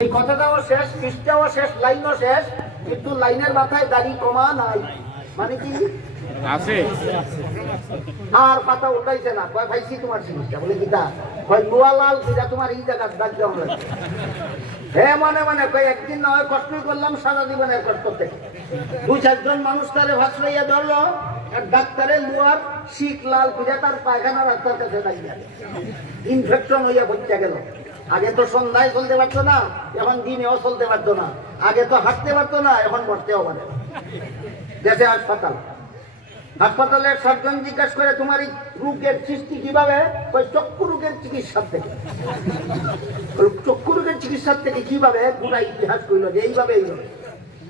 এই কথাটাও শেষ, পৃষ্ঠাও শেষ, লাইনও শেষ, কিন্তু লাইনের মাথায় দাড়ি কমা নাই। মানে কি আছে আর পাতা উল্টাইছে না। কয় ভাইছি তোমার জিনিসটা বলে কি তা কয় লোয়ালাল যেটা তোমার এই জায়গার দাগ দেওয়া লাগে। হ্যাঁ মনে মনে কয় একদিন না হয় কষ্টই করলাম সারা জীবনের কষ্ট থেকে। দুই চারজন মানুষ তারে ভাসলাইয়া ধরলো, আর ডাক্তারের লোয়ার শিখ লাল খুঁজে তার পায়খানা রাস্তার কাছে দাঁড়িয়ে ইনফেকশন হইয়া বইটা গেল। আগে তো সন্ধ্যায় চলতে পারতো না, এখন দিনেও চলতে পারতো না। আগে তো হাঁটতে পারতো না, এখন মরতেও পারে। দেশে হাসপাতাল, হাসপাতালের সার্জন জিজ্ঞাসা করে তোমার এই রোগের সৃষ্টি কিভাবে? চক্ষু রোগের চিকিৎসার থেকে। চক্ষু রোগের চিকিৎসার থেকে কিভাবে? পুরা ইতিহাস কইল যে এইভাবে এইভাবে।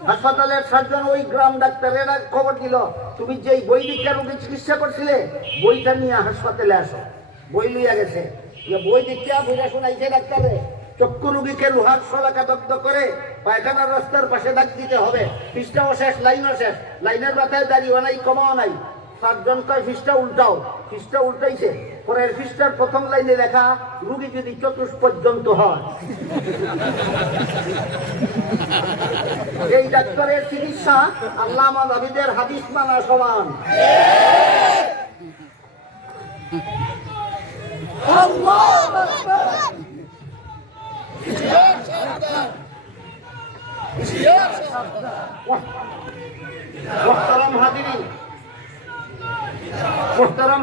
হাসপাতালের সার্জন ওই গ্রাম ডাক্তারেরা খবর দিল, তুমি যে বৈদিকা রোগের চিকিৎসা করছিলে বইটা নিয়ে হাসপাতালে আসো। বই লইয়া গেছে, বই দেখিয়া বইটা শোনাইছে ডাক্তারে চক্ষু রোগীকে লোহার শলাকা দগ্ধ করে পায়খানার রাস্তার পাশে ডাক দিতে হবে। পৃষ্ঠাও শেষ, লাইনও শেষ, লাইনের মাথায় দাঁড়িয়েও নাই, কমাও নাই। সাতজন কয় পৃষ্ঠা উল্টাও, পৃষ্ঠা উল্টাইছে। পরের পৃষ্ঠার প্রথম লাইনে লেখা রোগী যদি চতুষ পর্যন্ত হয়। এই ডাক্তারের চিকিৎসা আল্লামা নবীদের হাদিস মানা সমান। মোহতারাম হাজিরিন, মোহতারাম